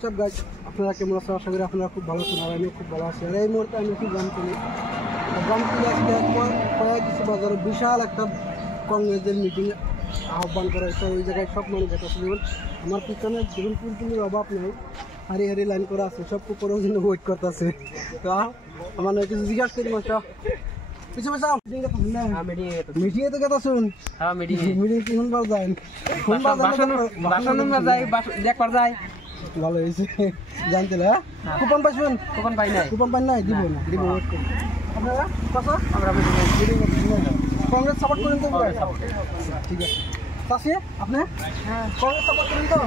WhatsApp guys, আপনারা কেমন আছেন? আশা করি আপনারা খুব ভালো আছেন, আর আমিও খুব ভালো আছি। আর এই মুহূর্তে আমি একটু জামতলি আজকে কিছু বাজারে বিশাল একটা কংগ্রেসের মিটিং আহ্বান করা হয়েছে। ওই জায়গায় সব মানুষ যেটা দেখুন, আমার পিছনে দেখুন পুরপুলির অভাব নেই, হারি হারি লাইন করা আছে, সব কুকুরের জন্য ওয়েট করতেছে। তো আমার কিছু জিজ্ঞাসা করি মাস্টার কিছু বলছাও মিটিং তো কথা শুন মিটিং কি শুনবার যায় দেখবার যায় ভালো হয়েছে জানতে কুপন পাইছেন? কুপন পাই নাই দিব না দিব ওয়েট করি। আপনারা কথা আমরা কংগ্রেস সাপোর্ট করেন তো? ঠিক আছে চাষি আপনি কংগ্রেস সাপোর্ট করেন তো?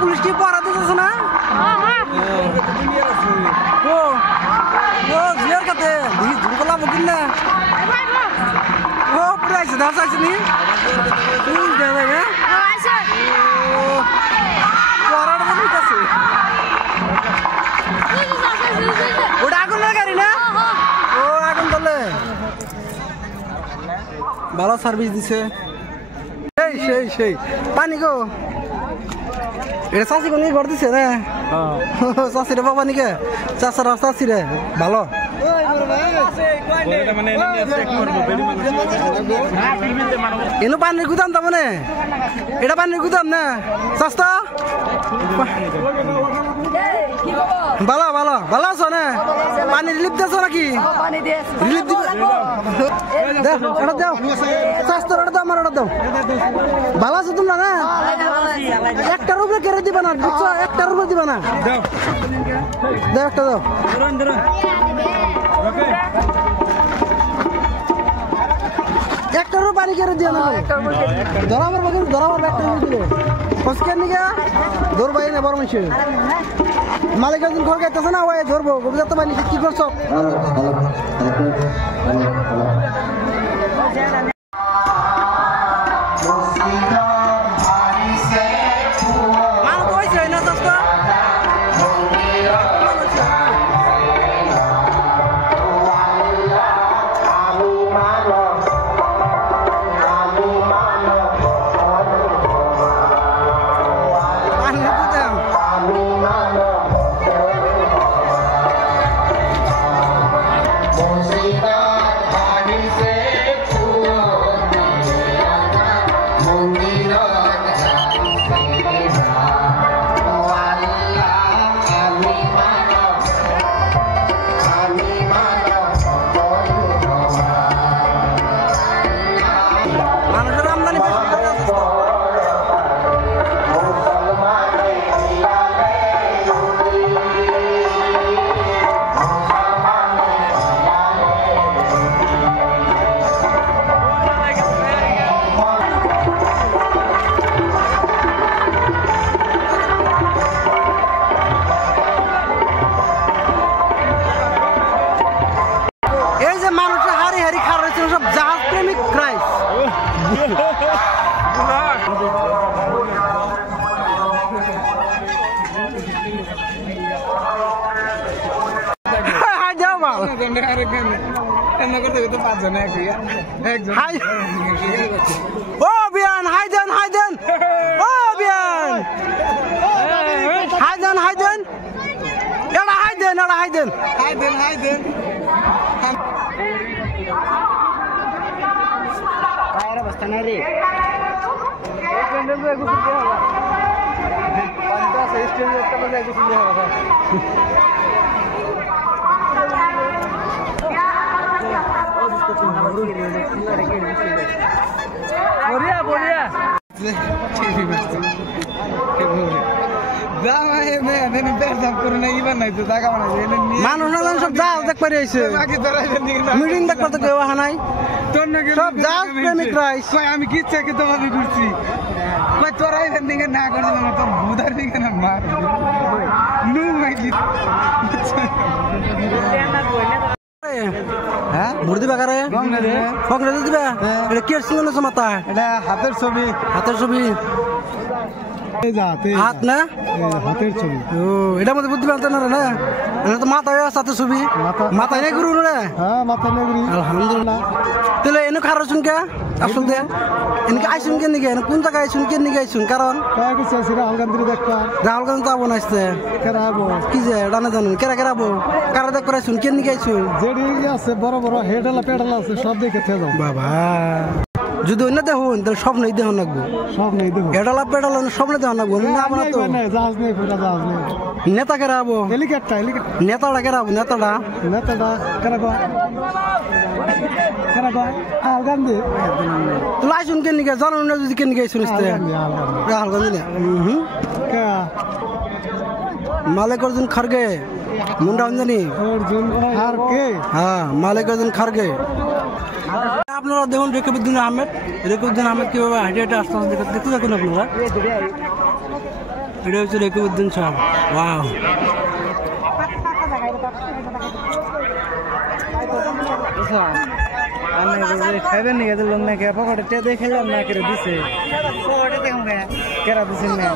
পুলিশ কি পড়া দিতেছে না? জিয়ার কাতে ঝুঁকলা বুকিন না ও পুরো আইছে দাস আইছে নি তুই দে দে আইছে ও পড়ার মধ্যে আছে ওটা আগুনের গাড়ি না? ও আগুন তোলে ভালো সার্ভিস দিছে। সেই পানি গো এটা চাষি কোন ঘর দিছে রে? চাষি রে বাবা নিকে চাষারা চাষি রে ভালো এনো পানির গুদাম তো মানে এটা পানির গুদাম না চাষটা ভালো ভালো ভালো আছো না? পানি রিলিফ দিয়েছো নাকি? রিলিফ দিবে এটা দাও চাষটা এটা দাও আমার এটা দাও ভালো আছো তোমরা না? একটার উপরে কেড়ে দিবা না বুঝছো? একটার উপরে দিবা না দাও একটা দাও একটার উপর পানি কেড়ে দিও না ধরাবার একটা দিল ফসকের নিকে ধরবাই না বড় মানুষের মালিক একদিন ঘর গাইতেছে না ওই ধরবো তো পানি কি করছো? হাইদেন না হাই দেন অবস্থা নাই রে মানুষ সব জাহাজ দেখ পারি মিটিং দেখ তো কেউ আহা নাই সব জাহাজ প্রেমিক রাইস আমি কি চাকে তো ভাবি ঘুরছি তোরাই দিকে না করছিল না তোর বুধার দিকে না মার নু মাইকি হ্যাঁ ভোট দিবা কারে কংগ্রেস দিবা এটা কি ছিল না মাথা এটা হাতের ছবি হাত না হাতের ছবি ও এটা মধ্যে বুদ্ধি পারতেন না এটা তো মাথায় আছে হাতের ছবি মাথায় নাই গুরু রে হ্যাঁ মাথায় নাই গুরু আলহামদুলিল্লাহ তাহলে এনে খারাপ শুন কে আসলে এনকে আইসুন কে নিকে কোন জায়গায় আইসুন কে নিকে আইসুন কারণ কায় কি চাইছি রাহুল গান্ধী দেখবা রাহুল গান্ধী তো আবন আসছে কেরাবো কি যে ডানা জানুন কেরাবো কারা দেখ করে আইসুন কে নিকে আইসুন যেডি আছে বড় বড় হেডালা পেডালা আছে সব দেখে থেকে যাও বাবা যদি অন্য দেখুন তাহলে সব নেই দেহ লাগবো সব নেই দেখো এডালা পেডালা সব নেই দেহ লাগবো না আমরা তো জাহাজ নেই পুরা জাহাজ নেই নেতা কেরাবো হেলিকপ্টার নেতাটা কেরাবো নেতাটা কেরাবো রাহুল গান্ধী তুই আইসুন কে নিকে জানুন না যদি কে নিকে আইসুন রাহুল গান্ধী না মালিক অর্জুন খারগে মুন্ডা অঞ্জনী অর্জুন খারগে হ্যাঁ মালিক অর্জুন খারগে আপনারা দেখুন রেকিবউদ্দিন আহমেদ কিভাবে হাঁটে হাঁটে আস্তে আস্তে দেখতে দেখুন আপনারা এটা হচ্ছে রেকিবউদ্দিন সাহেব ওয়াও খাইবেন নাকি এদের লোক নাকি পকেটে দিয়ে খেলাম না কেড়ে দিছে কেরা দিছেন না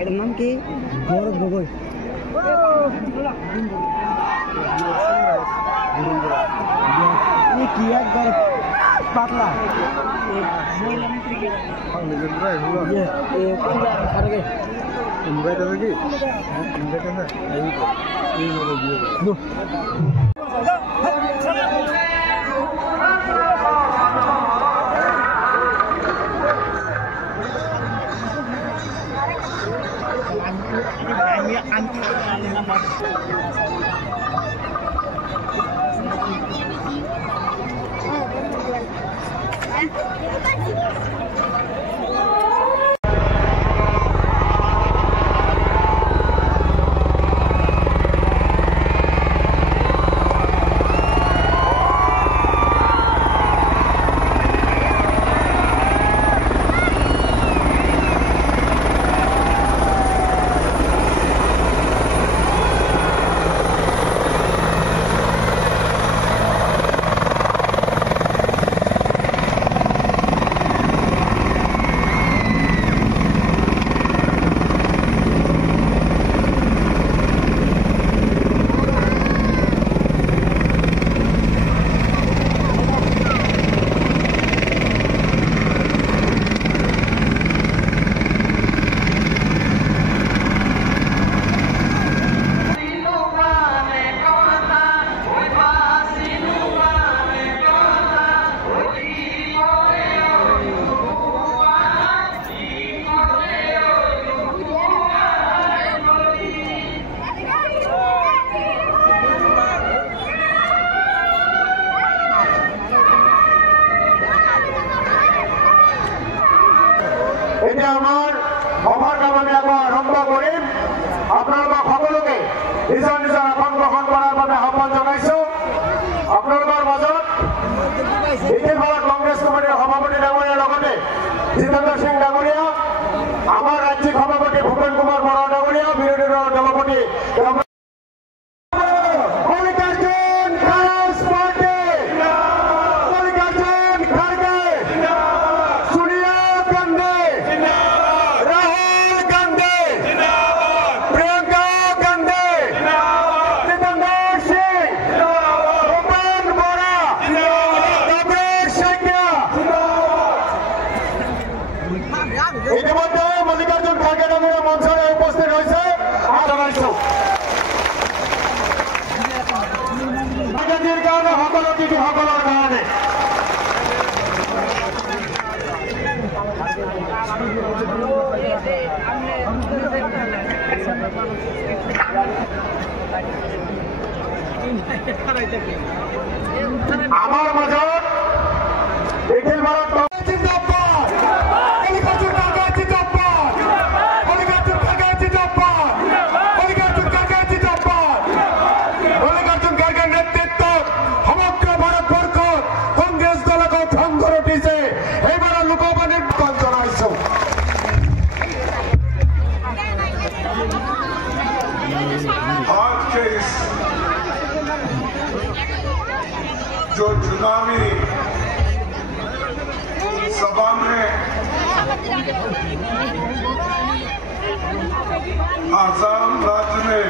এটার নাম কি গৌরব গগৈ কি একবার পাতলা নিজৰ নিজৰ আসন গ্ৰহণ কৰাৰ বাবে আহ্বান জনাইছোঁ। আপোনালোকৰ মাজত ইতিমধ্যে কংগ্ৰেছ কমিটিৰ সভাপতি ডাঙৰীয়াৰ লগতে জিতেন্দ্ৰ সিং ডাঙৰীয়া, আমাৰ ৰাজ্যিক সভাপতি ভূপেন কুমাৰ বৰা ডাঙৰীয়া, বিৰোধী দলৰ সভাপতি ইতিমধ্যে মল্লিকাৰ্জুন খাৰ্গে ডাঙৰীয়া মঞ্চৰে উপস্থিত হৈছে। জনাইছোঁ ৰাজনীতিৰ কাৰণে সকলো অতিথিসকলৰ কাৰণে আমাৰ মাজত নিখিল ভাৰত जो चुनावी सभा में आसाम राज्य में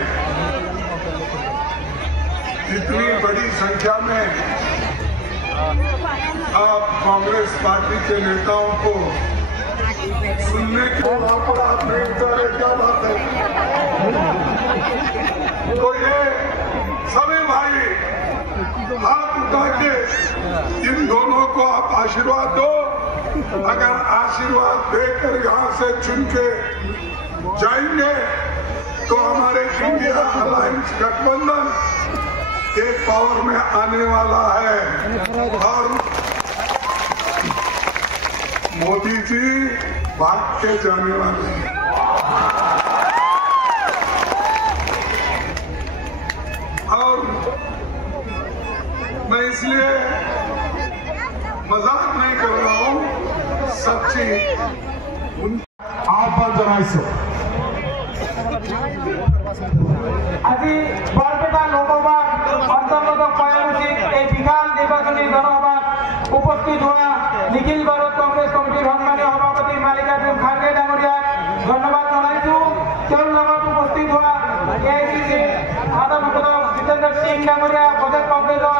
इतनी बड़ी संख्या में आप कांग्रेस पार्टी के नेताओं को सुनने के क्या बात है। तो ये सभी भाई हाथ उठा के इन दोनों को आप आशीर्वाद दो। अगर आशीर्वाद देकर यहाँ से चुन के जाएंगे तो हमारे इंडिया अलायंस गठबंधन एक पावर में आने वाला है और मोदी जी भाग के जाने वाले हैं। और मैं इसलिए मजाक नहीं कर रहा हूँ, सच्ची आह्वान जनाइছোঁ। আজি বৰপেটা লোকসভাৰ অন্তৰ্গত কয়ামুচিত এই বিশাল নিৰ্বাচনী জনসভাত উপস্থিত হোৱা নিখিল ভাৰত কংগ্ৰেছ কমিটিৰ সন্মানীয় সভাপতি মল্লিকাৰ্জুন খাৰ্গে ডাঙৰীয়াক ধন্যবাদ জনাইছোঁ। তেওঁৰ লগত উপস্থিত হোৱা AICC সাধাৰণ সম্পাদক জিতেন্দ্ৰ সিং ডাঙৰীয়া, প্ৰদেশ কংগ্ৰেছৰ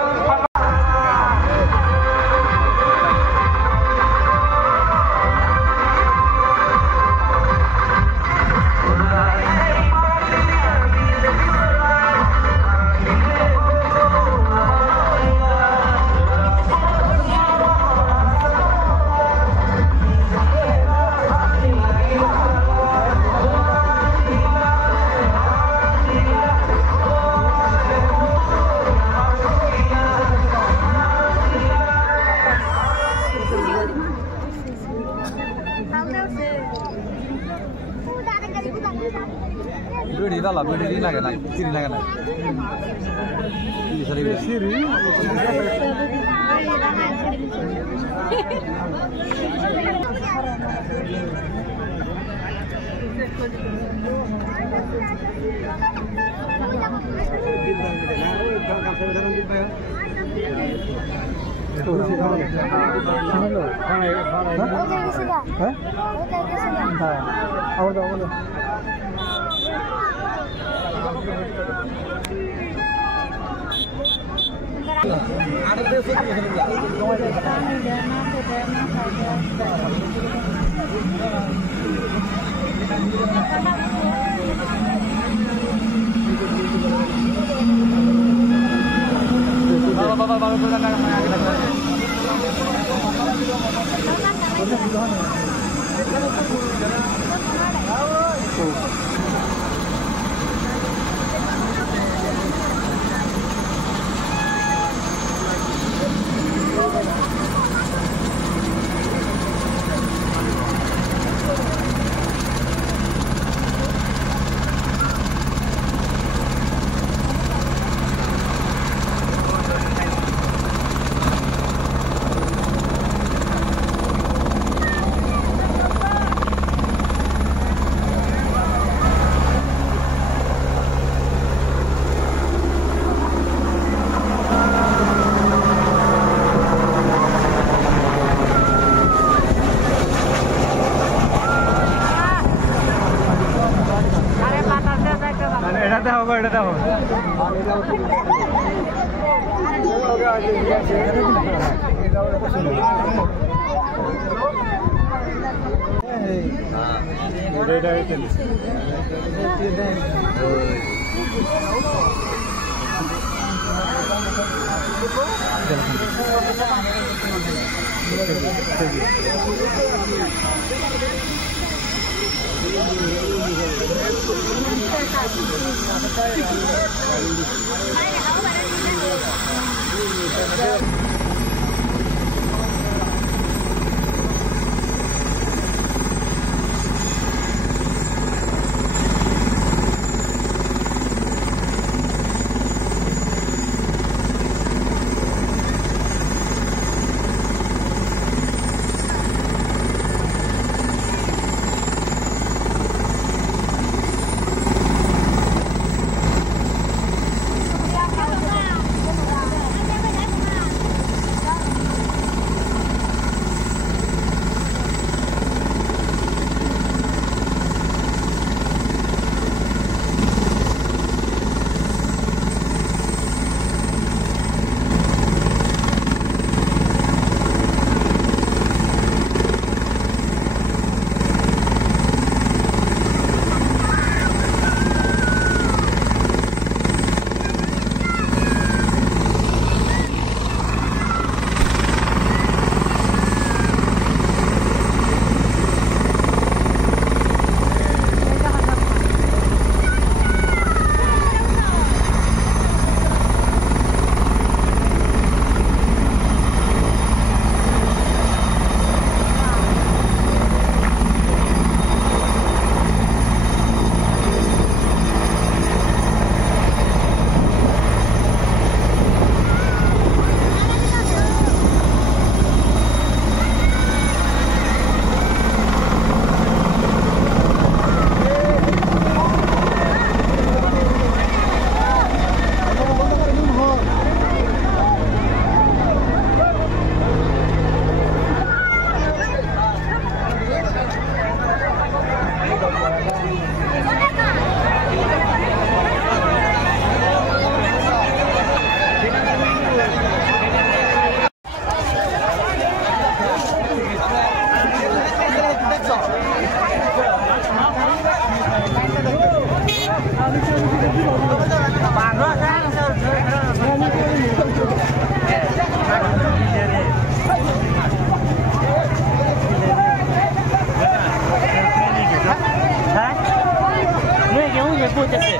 Beri lagi nak, kiri lagi nak. Siri. হোক এটা দাও不这是。